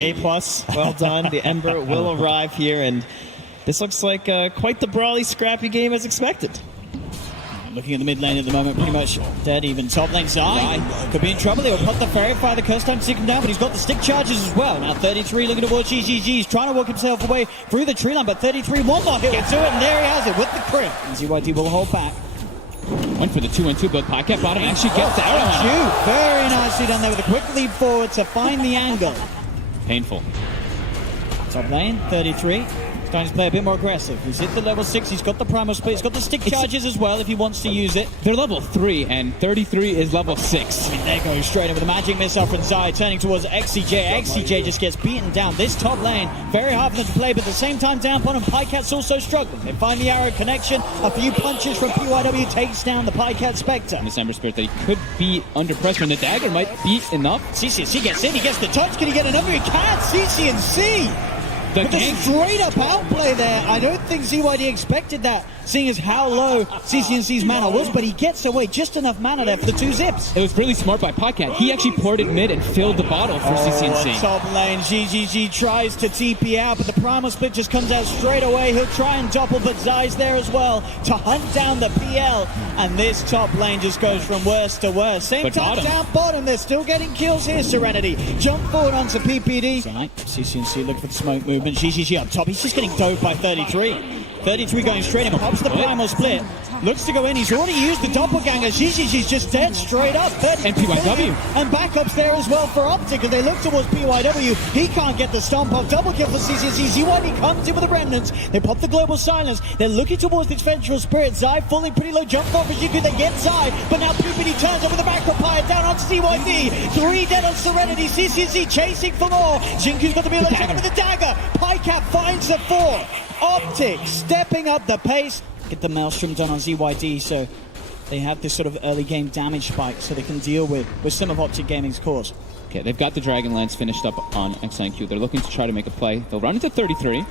A+, well done. The Ember will arrive here, and this looks like quite the brawly, scrappy game as expected. Looking at the mid lane at the moment, pretty much dead even. Top lane, Zai could be in trouble. They will put the Fairy Fire, the curse time to take him down, but he's got the stick charges as well. Now 33 looking towards zhizhizhi. He's trying to walk himself away through the tree line, but 33, one more hit will do it, and there he has it with the crit. And ZYT will hold back. Went for the 2-1-2, but Pajkatt bottom actually gets the arrow on him. Very nicely done there with a quick leap forward to find the angle. Painful. Top lane, 33. Starting to play a bit more aggressive. He's hit the level 6, he's got the primal split, he's got the stick charges as well if he wants to use it. They're level 3 and 33 is level 6. I mean, there goes straight in with a magic missile from Zai, turning towards XCJ. XCJ just gets beaten down. This top lane, very hard for them to play, but at the same time down upon him, Pajkatt's also struggling. They find the arrow connection, a few punches from PYW takes down the Pajkatt Spectre. This Ember Spirit that he could be under pressure, and the dagger might be enough. CCnC gets in, he gets the touch, can he get another? He can! CCnC! But the straight up outplay there. I don't think ZYD expected that, seeing as how low CCnC's mana was, but he gets away just enough mana there for the 2 zips. It was really smart by Pajkatt. He actually ported mid and filled the bottle for CCnC. Top lane, zhizhizhi tries to TP out, but the primal split just comes out straight away. He'll try and doppel, but Zai's there as well to hunt down the PL. And this top lane just goes from worst to worst. Same time down bottom, they're still getting kills here. Serenity jump forward onto PPD. CCnC look for the smoke movement. zhizhizhi up top, he's just getting dove by 33. 33 going straight in, pops the primal split. Looks to go in, he's already used the doppelganger. zhizhizhi's just dead straight up. And PYW. And backups there as well for Optic as they look towards PYW. He can't get the stomp off. Double kill for CCnC. ZYD comes in with the remnants. They pop the global silence. They're looking towards this vengeful spirit. Zai falling pretty low. Jump forward for XinQ. They get Zai. But now PPD turns over the back repire down onto ZYD. 3 dead on Serenity. CCnC chasing for more. XinQ's got to be able to take him with the dagger. Pajkatt finds the 4. Optic stepping up the pace. Get the maelstrom done on ZYD, so they have this sort of early game damage spike so they can deal with some of Optic Gaming's cores. Okay, they've got the Dragon Lance finished up on XinQ. They're looking to try to make a play. They'll run into 33.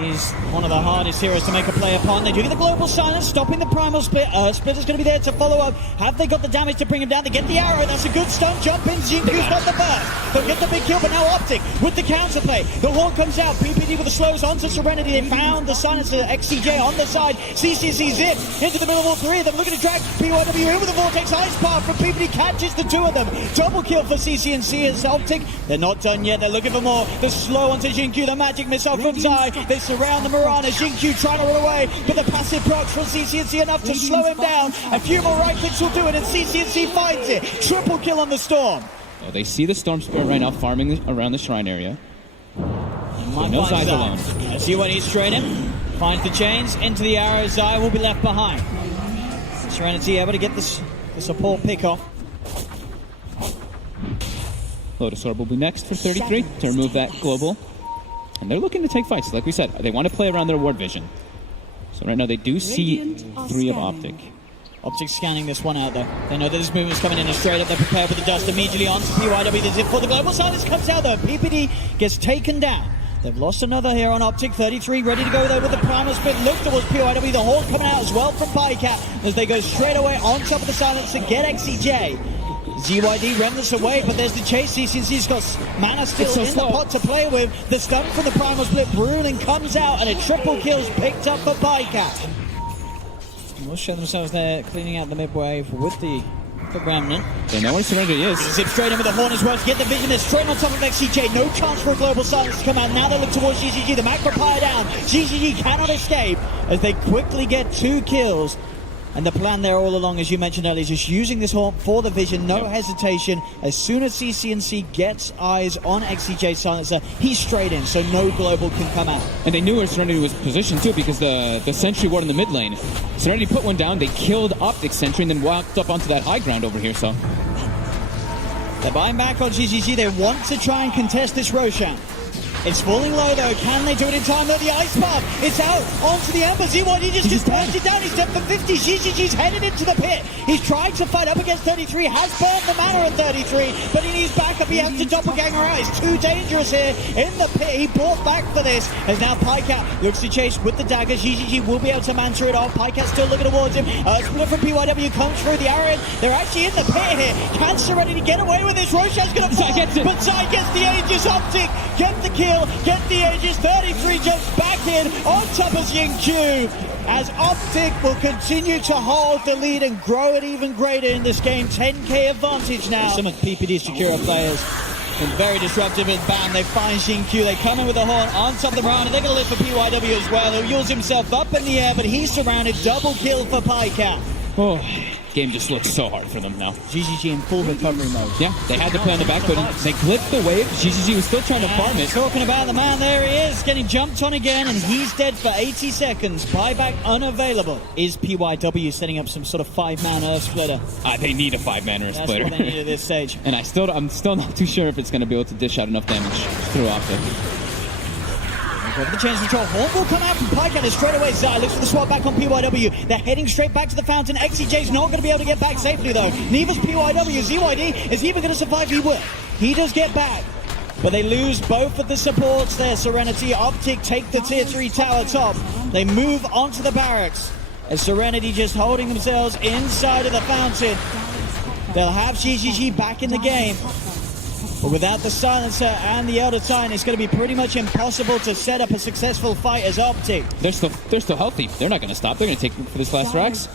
He's one of the hardest heroes to make a play upon. They do get the global silence, stopping the primal split. Splitter's going to be there to follow up. Have they got the damage to bring him down? They get the arrow. That's a good stun jump in. XinQ's got the burst. They'll get the big kill, but now Optic with the counterplay. The horn comes out. PPD with the slows onto Serenity. They found the silencer. XCJ on the side. CCnC zip into the middle of all 3 of them. Looking to drag PYW in with the Vortex Ice Path from PPD. Catches the 2 of them. Double kill for CCnC as Optic. They're not done yet. They're looking for more. The slow onto XinQ. The magic missile from Zai. They surround the Mirana. XinQ trying to run away, but the passive procs from CCnC enough to slow him down. A few more right clicks will do it, and CCnC finds it. Triple kill on the Storm. Oh, they see the Storm Spirit right now farming around the shrine area. So no Zai's alone. See what he's straight in. Finds the chains into the arrow. Zai will be left behind. Serenity able to get the support pick off. Lotus Orb will be next for 33 to remove that global. And they're looking to take fights. Like we said, they want to play around their ward vision. So right now they do see 3 of Optic. Optic scanning this one out though. They know that this movement's coming in and straight up. They're prepared with the dust immediately onto PYW. The zip for the global silence comes out though. PPD gets taken down. They've lost another here on Optic. 33 ready to go though with the primal split. Look towards PYW. The horn coming out as well from Pajkatt as they go straight away on top of the silence to get XCJ. ZYD remnants away, but there's the chase. CCnC's got mana still in the pot to play with. The stun from the primal split. Bruning comes out and a triple kill's picked up for Pajkatt. We'll show themselves there cleaning out the mid wave with the remnant. They know where Serenity is. Zip straight in with the horn as well to get the vision. They're straight on top of XCJ. No chance for a global silence to come out. Now they look towards zhizhizhi. The macro pyre down. zhizhizhi cannot escape as they quickly get 2 kills. And the plan there all along, as you mentioned earlier, is just using this horn for the vision, no hesitation. As soon as CCnC gets eyes on XCJ Silencer, he's straight in, so no global can come out. And they knew where Serenity was positioned too, because the sentry ward in the mid lane. Serenity put one down, they killed Optic sentry, and then walked up onto that high ground over here, so. They're buying back on zhizhizhi. They want to try and contest this Roshan. It's falling low though. Can they do it in time though? The ice path. It's out onto the Ember. ZYD just gets burst it down. He's dead for 50. zhizhizhi's headed into the pit. He's trying to fight up against 33. Has burned the mana at 33, but he needs backup. He has to doppelganger out. It's too dangerous here in the pit. He bought back for this as now Pajkatt looks to chase with the dagger. zhizhizhi will be able to mantra it off. Pajkatt still looking towards him. Split from PYW comes through the arrow. They're actually in the pit here. Can Serenity get away with this? Roshan's going to fall, but Zai gets the Aegis. Optic get the kill, get the Aegis. 33 jumps back in on top of XinQ as Optic will continue to hold the lead and grow it even greater in this game. 10k advantage now. Some of PPD's Secura players been very disruptive in BAM. They find XinQ, they come in with the horn on top of the round, and they're going to live for PYW as well. He'll use himself up in the air, but he's surrounded. Double kill for Pajkatt. Oh, game just looks so hard for them now. zhizhizhi in full recovery mode. Yeah, they had to play on the back foot. They clipped the wave. zhizhizhi was still trying to farm it. Talking about the man, there he is, getting jumped on again, and he's dead for 80 seconds. Buyback unavailable. Is PYW setting up some sort of 5-man Earth splitter? They need a 5-man Earth splitter. That's what they need at this stage. And I'm still not too sure if it's going to be able to dish out enough damage through Optic. Over the chance control. Horn will come out from Pajkatt straight away. Zai looks for the swap back on PYW. They're heading straight back to the fountain. XCJ's not going to be able to get back safely though. Neither's PYW. ZYD is he even going to survive? He will. He does get back. But they lose both of the supports there. Serenity, Optic take the tier 3 tower top. They move onto the barracks. As Serenity just holding themselves inside of the fountain. They'll have zhizhizhi back in the game. But without the Silencer and the Elder Titan, it's going to be pretty much impossible to set up a successful fight as Optic. They're still healthy. They're not going to stop. They're going to take for this last Rax.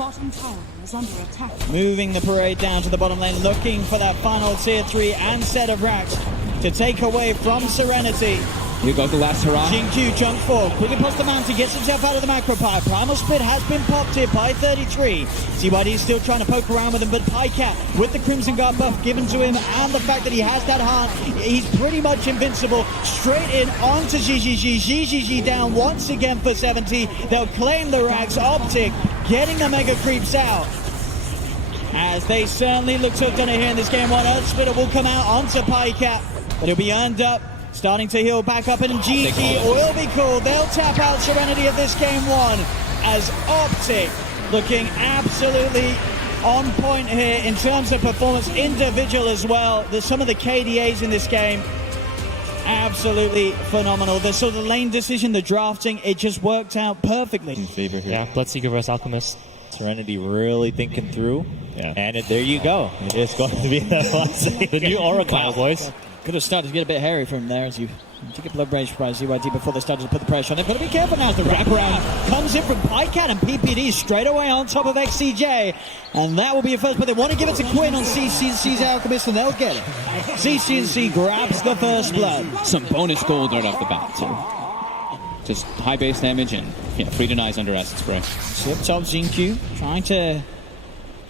Moving the parade down to the bottom lane, looking for that final tier 3 and set of Rax to take away from Serenity. Here goes the last hurrah. XinQ jumps forward, quickly past the mountain, gets himself out of the macro pie. Primal Split has been popped here by 33. ZYD is still trying to poke around with him, but Pajkatt, with the Crimson Guard buff given to him and the fact that he has that heart, he's pretty much invincible. Straight in onto zhizhizhi. zhizhizhi down once again for 70. They'll claim the Rags. Optic getting the Mega Creeps out. As they certainly look hooked on it here in this game. One Earth Splitter will come out onto Pajkatt, but he'll be earned up. Starting to heal back up, and GG will be cool. They'll tap out Serenity of this game 1 as Optic looking absolutely on point here in terms of performance, individual as well. There's some of the KDAs in this game, absolutely phenomenal. The sort of lane decision, the drafting, it just worked out perfectly. In favor here. Yeah, Bloodseeker versus Alchemist. Serenity really thinking through. Yeah. And there you go. It is going to be the last The new Oracle, boys. Could have started to get a bit hairy from there as you took a blood rage by ZYD before they started to put the pressure on. They've got to be careful now as the wraparound comes in from Pajkatt and PPD straight away on top of XCJ. And that will be a first, but they want to give it to Quinn on CCnC's Alchemist, and they'll get it. CCnC grabs the first blood. Some bonus gold right off the bat, too. Just high base damage and free denies under acid spray. Slip top XinQ trying to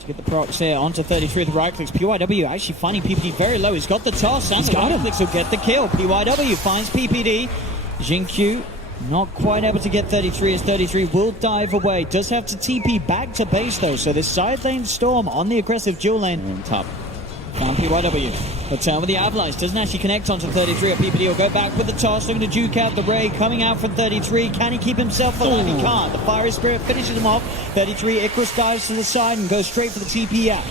get the procs here onto 33 with the right clicks. PYW actually finding PPD very low. He's got the toss and the right clicks will get the kill. PYW finds PPD. XinQ not quite able to get 33 as 33 will dive away. Does have to TP back to base though. So this side lane storm on the aggressive dual lane. On top. Found PYW. But with the Avalanche doesn't actually connect onto 33. PPD will go back with the toss, looking to juke out the Ray coming out from 33. Can he keep himself alive? He can't. The Fiery Spirit finishes him off. 33 Icarus dives to the side and goes straight for the TP out.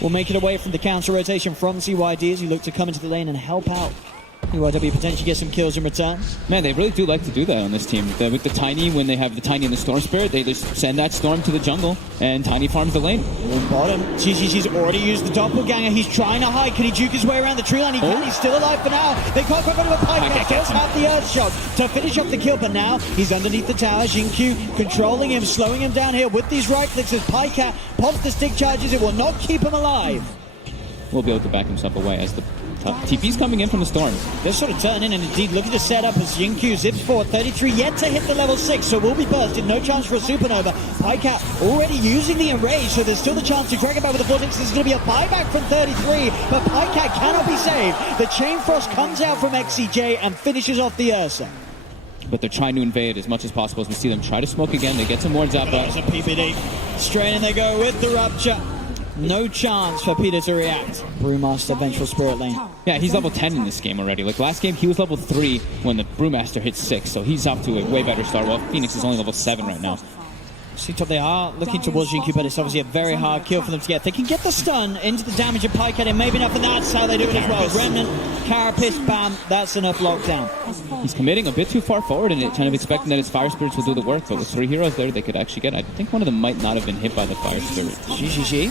Will make it away from the counter rotation from ZYD as he look to come into the lane and help out. PYW potentially get some kills in return. Man, they really do like to do that on this team. With the Tiny, when they have the Tiny and the Storm Spirit, they just send that Storm to the jungle, and Tiny farms the lane. Bottom. zhizhizhi's already used the doppelganger. He's trying to hide. Can he juke his way around the tree line? He can. He's still alive for now. They can't go to a Pajkatt. Does have the Earth Shot to finish off the kill, but now he's underneath the tower. XinQ controlling him, slowing him down here with these right clicks as Pajkatt pops the stick charges. It will not keep him alive. Will be able to back himself away as the TP's coming in from the Storm. They're sort of turning and indeed looking to set up as XinQ zips forward. 33 yet to hit the level 6, so will be bursted. No chance for a supernova. Pajkatt already using the enrage, so there's still the chance to drag it back with the vortex. There's going to be a buyback from 33, but Pajkatt cannot be saved. The Chain Frost comes out from XCJ and finishes off the Ursa. But they're trying to invade as much as possible as we see them try to smoke again. They get some more zap up. There's a PPD. Straight in they go with the Rupture. No chance for Peter to react. Brewmaster, Vengeful Spirit lane. Yeah, he's level 10 in this game already. Like last game, he was level 3 when the Brewmaster hit 6, so he's off to a way better start. While Phoenix is only level 7 right now. See top, they are looking towards XinQ, but it's obviously a very hard kill for them to get. They can get the stun into the damage of Pajkatt, and maybe enough, and that's how they do it as well. Remnant, Carapace, bam, that's enough lockdown. He's committing a bit too far forward and kind of expecting that his Fire Spirits will do the work, but with 3 heroes there, they could actually get. I think one of them might not have been hit by the Fire Spirit. zhizhizhi.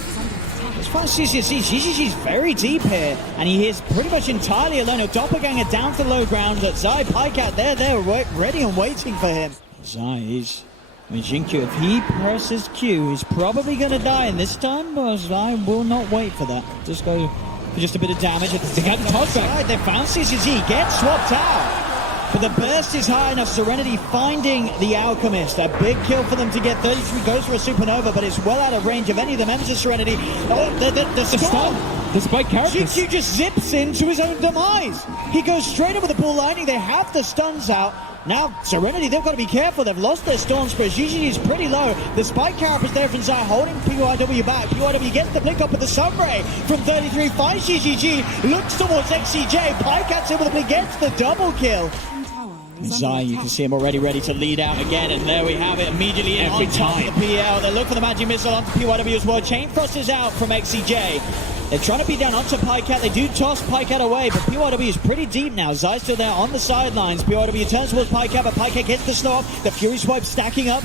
As far as CCnC, zhizhizhi's very deep here, and he is pretty much entirely alone. A doppelganger down to the low ground, but Zai, Pajkatt, they're ready and waiting for him. Zai is... I mean, XinQ, if he presses Q, he's probably going to die in this time, but Zai will not wait for that. Just go for just a bit of damage. They got the toss back. They found CCnC, gets swapped out. But the burst is high enough. Serenity finding the Alchemist. A big kill for them to get. 33 goes for a Supernova, but it's well out of range of any of the members of Serenity. Oh, the stun! Despite characters. XinQ just zips into his own demise. He goes straight up with the bull lightning. They have the stuns out. Now, Serenity, they've got to be careful. They've lost their Storm Spirit. zhizhizhi is pretty low. The Spike Carapace there from Zai holding PYW back. PYW gets the blink up with the Sunray from 33. Finds zhizhizhi, looks towards XCJ. Pajkatt's able to blink, gets the double kill. Zai, you can see him already ready to lead out again, and there we have it, immediately in on top of the PL. They look for the magic missile onto PYW as well. Chain Frost is out from XCJ. They're trying to beat down onto Pajkatt. They do toss Pajkatt away, but PYW is pretty deep now. Zai's still there on the sidelines. PYW turns towards Pajkatt, but Pajkatt gets the slow up. The Fury Swipe stacking up.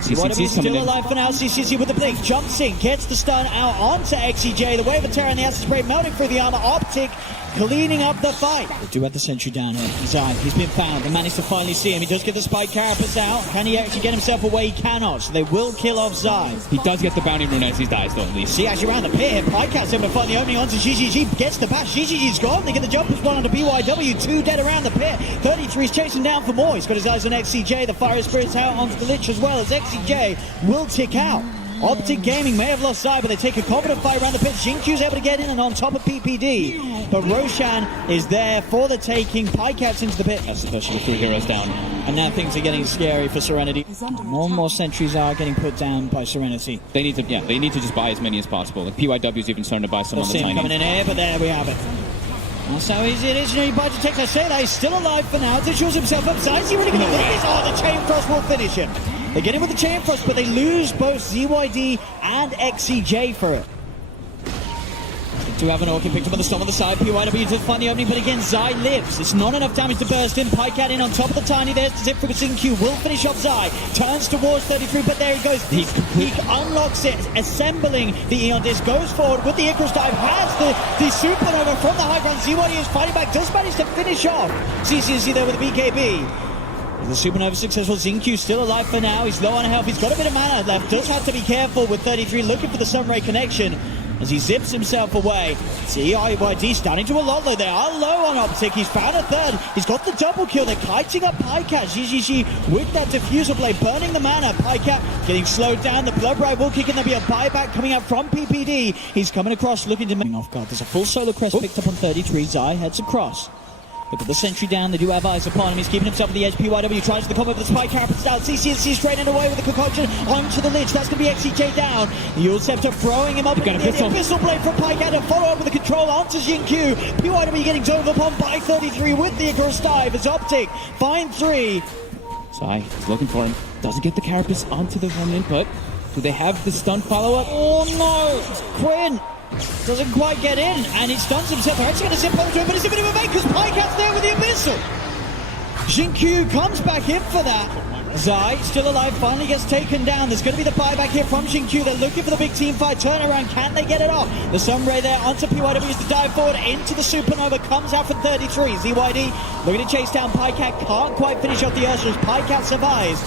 PYW still alive for now. CCnC with the blink. Jumps in, gets the stun out onto XCJ. The Wave of Terror and the Acid Spray melting through the armor. Optic cleaning up the fight. They do have the sentry down here. Zai, he's been found. They managed to finally see him. He does get the Spike Carapace out. Can he actually get himself away? He cannot. So they will kill off Zai. He does get the bounty rune as he dies, though, at least. See, actually around the pit here, Pajkatt's able to find the opening onto zhizhizhi. Gets the bash. zhizhizhi's gone. They get the jumpers one onto PYW. 2 dead around the pit. 33's chasing down for more. He's got his eyes on XCJ. The Fire Spirit's out onto the Lich as well, as XCJ will tick out. Optic Gaming may have lost Zai, but they take a competent fight around the pit. XinQ's able to get in and on top of PPD. But Roshan is there for the taking. Pajkatt's into the pit. That's especially with 3 heroes down. And now things are getting scary for Serenity. More and more sentries are getting put down by Serenity. They need to just buy as many as possible. Like PYW's even starting to buy some on the tiny. Coming in here, but there we have it. That's how easy it is. You know, you buy to take. I say that he's still alive for now. Dishul's himself up. Is he really going to win this? Oh, the Chain Frost will finish him. They get him with the Chain Frost, but they lose both ZYD and XCJ for it. They do have an Orchid picked up on the storm on the side. PYW does find the opening, but again, Zai lives. It's not enough damage to burst him. Pajkatt in on top of the tiny. There's the zip for XinQ. Will finish off Zai. Turns towards 33, but there he goes. He unlocks it, assembling the Eon Disc. Goes forward with the Icarus dive. Has the Supernova from the high ground. ZYD is fighting back. Does manage to finish off CCnC there with the BKB. The Supernova successful. XinQ still alive for now. He's low on health. He's got a bit of mana left. Does have to be careful with 33 looking for the Sunray connection as he zips himself away. TI8 starting to a lot low. They are low on Optic. He's found a third. He's got the double kill. They're kiting up Pajkatt. zhizhizhi with that diffuser blade burning the mana. Pajkatt getting slowed down. The Blood Ride will kick in. There'll be a buyback coming out from PPD. He's coming across looking to make off guard. There's a full solar crest picked up on 33. Zai heads across. Look at the sentry down. They do have eyes upon him. He's keeping himself at the edge. PYW tries the combo with the Spike Carapace down. CCnC straight and away with the concoction onto the Lich. That's going to be XCJ down. The Yule Scepter throwing him up. Got a pistol. Pistol blade from Pajkatt to follow up with the control onto XinQ. PYW getting dove upon by 33 with the Icarus dive as Optic find 3. Zai is looking for him. Doesn't get the Carapace onto the remnant, but do they have the stun follow-up? Oh no! Quinn doesn't quite get in, and he stuns himself. They're actually going to zip over to him, but it's a bit of a make because Pajkatt's there with the Abyssal. XinQ comes back in for that. Zai, still alive, finally gets taken down. There's going to be the buyback here from XinQ. They're looking for the big team fight. Turnaround, can they get it off? The Sunray there onto PYW as the dive forward into the Supernova. Comes out for 33. ZYD looking to chase down Pajkatt. Can't quite finish off the Ursulas. Pajkatt survives.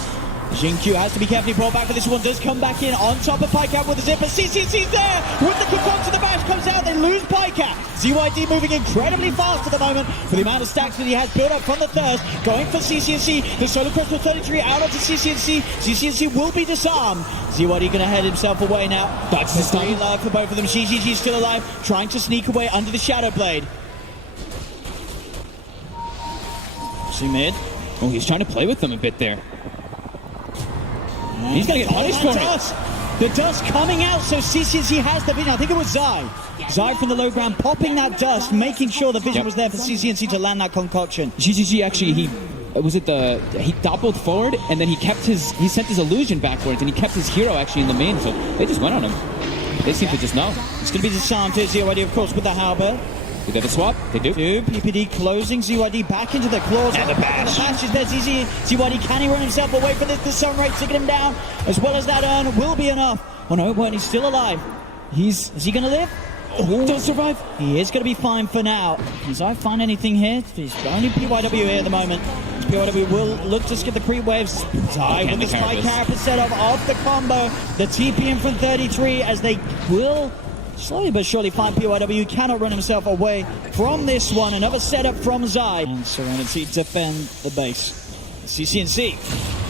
XinQ has to be carefully brought back, but this one does come back in on top of Pajkatt with the zip. But CCnC's there with the concoction. The bash comes out. They lose Pajkatt. ZYD moving incredibly fast at the moment for the amount of stacks that he has built up from the thirst. Going for CCnC. The Solar Crystal 33 out onto CCnC. CCnC will be disarmed. ZYD going to head himself away now. That's the stun alive for both of them. zhizhizhi still alive, trying to sneak away under the Shadow Blade. See mid. Oh, he's trying to play with them a bit there. He's going to get punished for it. The dust coming out, so CCnC has the vision. I think it was Zai. Zai from the low ground popping that dust, making sure the vision was there for CCnC to land that concoction. zhizhizhi actually, he doubled forward and then he sent his illusion backwards and he kept his hero actually in the main, so they just went on him. They seem to just know. It's going to be disarmed here, ZYD, of course, with the halberd. Do they have a swap? They do. PPD closing ZYD back into the claws. And the bash. The bash is there. ZYD, can he run himself away from this? The sun rate taking him down, as well as that urn will be enough. Oh no, but he's still alive. Is he going to live? Oh, don't survive. He is going to be fine for now. Does I find anything here? He's only PYW here at the moment. PYW will look to skip the creep waves. Zai with the spike carapace set off the combo. The TP in from 33 as they will slowly but surely find PYW. Cannot run himself away from this one. Another setup from Zai. And Serenity defend the base. CCnC.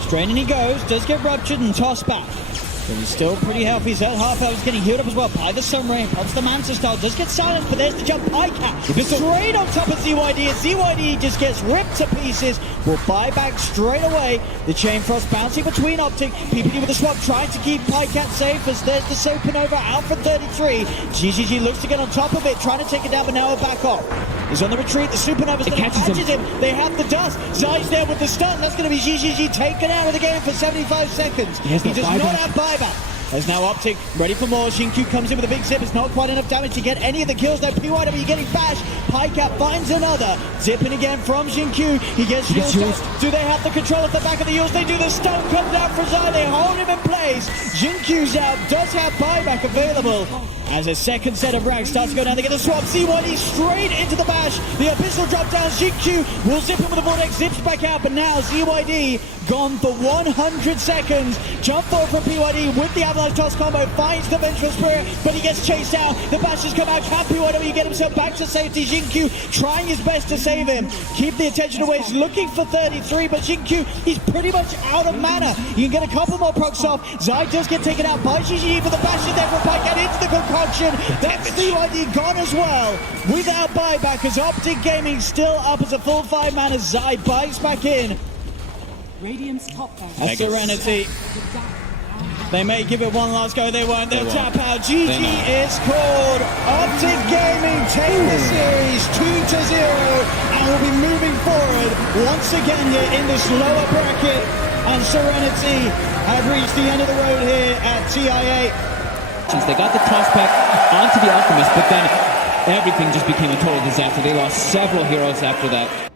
Straining he goes. Does get ruptured and tossed back. But he's still pretty healthy. He's at half health. He's getting healed up as well by the Sun Ray. Pops the Manta style. Does get silenced, but there's the jump. Pajkatt straight on top of ZYD. And ZYD just gets ripped to pieces. Will buy back straight away. The Chain Frost bouncing between Optic. PPD with the swap trying to keep Pajkatt safe as there's the Supernova out for 33. zhizhizhi looks to get on top of it, trying to take it down, but now back off. He's on the retreat. The Supernova's that catches him. They have the dust. Zai's there with the stun. That's going to be zhizhizhi taken out of the game for 75 seconds. He does not have buyback. As now Optic ready for more. XinQ comes in with a big zip. It's not quite enough damage to get any of the kills. Though PYW getting bashed. Pajkatt finds another. Zipping again from XinQ. He gets used. Do they have the control at the back of the Eels? They do. The stun comes out for Zai. They hold him in place. XinQ's out. Does have buyback available. As a second set of racks starts to go down, they get the swap. ZYD straight into the bash. The abyssal drop down. XinQ will zip him with the vortex. Zips back out. But now ZYD gone for 100 seconds. Jump forward from PYD with the avalanche toss combo. Finds the vengeful spirit, but he gets chased out. The bashes come out. Can PYW get himself back to safety? XinQ trying his best to save him. Keep the attention away. He's looking for 33, but XinQ, he's pretty much out of mana. You can get a couple more procs off. Zai does get taken out by zhizhizhi, but the bash is there for Pajkatt into the concoction. That's ZYD gone as well. Without buyback, as Optic Gaming still up as a full 5 mana. Zai buys back in. Radiant's top bar. That's Serenity. They may give it one last go. They won't. They'll tap out. GG is called. Optic Gaming take the series 2-0 and will be moving forward once again here in this lower bracket. And Serenity have reached the end of the road here at TI8. Since they got the toss back onto the Alchemist, but then everything just became a total disaster. They lost several heroes after that.